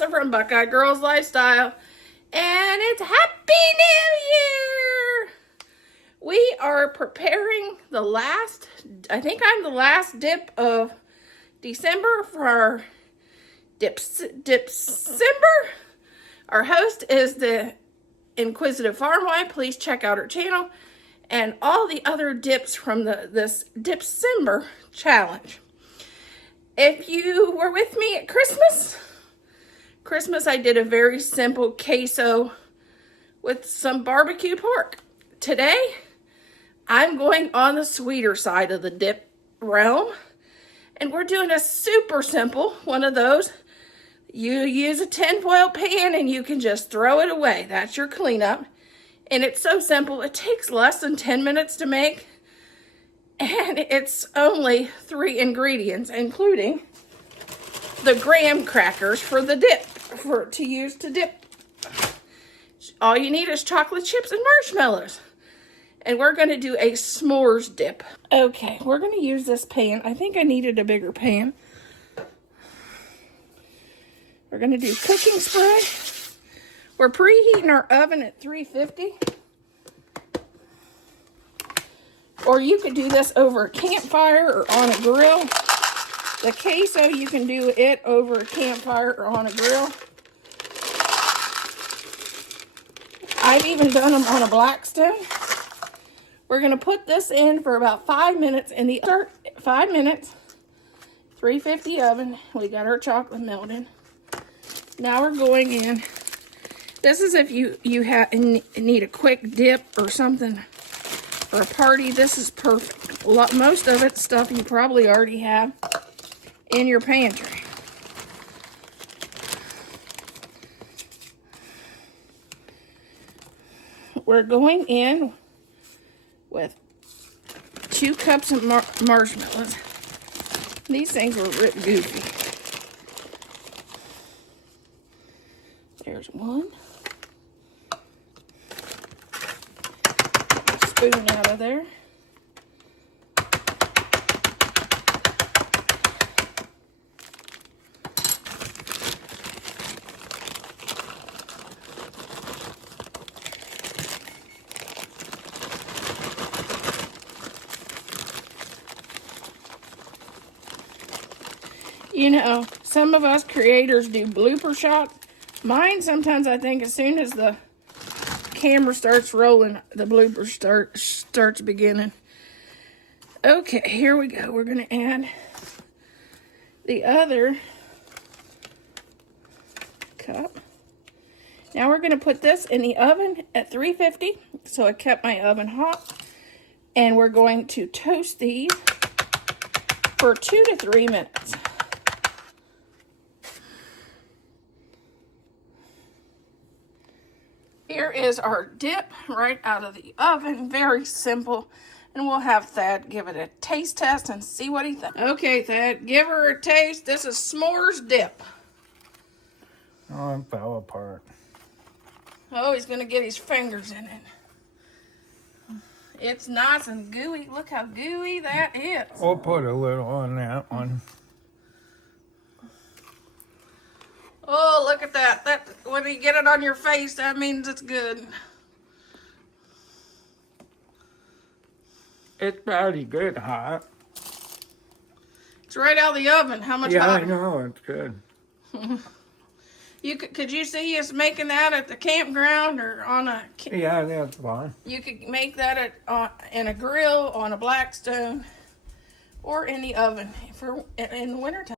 Melissa from Buckeye Girls Lifestyle, and it's Happy New Year! We are preparing the last, I think I'm the last dip of December for our Dipcember. Our host is the Inquisitive Farm Wife. Please check out her channel and all the other dips from this Dipcember challenge. If you were with me at Christmas, I did a very simple queso with some barbecue pork. Today, I'm going on the sweeter side of the dip realm, and we're doing a super simple one of those. You use a tinfoil pan and you can just throw it away. That's your cleanup. And it's so simple. It takes less than 10 minutes to make. And it's only 3 ingredients, including the graham crackers for the dip, to use to dip. All you need is chocolate chips and marshmallows. And we're going to do a s'mores dip. Okay, we're going to use this pan. I think I needed a bigger pan. We're going to do cooking spray. We're preheating our oven at 350. Or you could do this over a campfire or on a grill. The queso, you can do it over a campfire or on a grill. I've even done them on a Blackstone. We're going to put this in for about 5 minutes in the 5 minutes, 350 oven. We got our chocolate melted. Now we're going in. This is if you need a quick dip or something. For a party, this is perfect. Most of it's stuff you probably already have in your pantry. We're going in with 2 cups of marshmallows. These things were ripped goofy. There's one. Spoon out of there. You know, some of us creators do blooper shots. Mine, sometimes I think as soon as the camera starts rolling, the blooper starts beginning. Okay, here we go. We're going to add the other cup. Now we're going to put this in the oven at 350. So I kept my oven hot. And we're going to toast these for 2 to 3 minutes. Here is our dip right out of the oven. Very simple. And we'll have Thad give it a taste test and see what he thinks. Okay, Thad, give her a taste. This is s'mores dip. Oh, it fell apart. Oh, he's going to get his fingers in it. It's nice and gooey. Look how gooey that is. We'll put a little on that one. Oh, look at that. That when you get it on your face, that means it's good. It's pretty good hot. It's right out of the oven. How much Yeah, hotter? I know. It's good. Could you see us making that at the campground or on a... Yeah, that's fine. You could make that in a grill, on a Blackstone, or in the oven in the wintertime.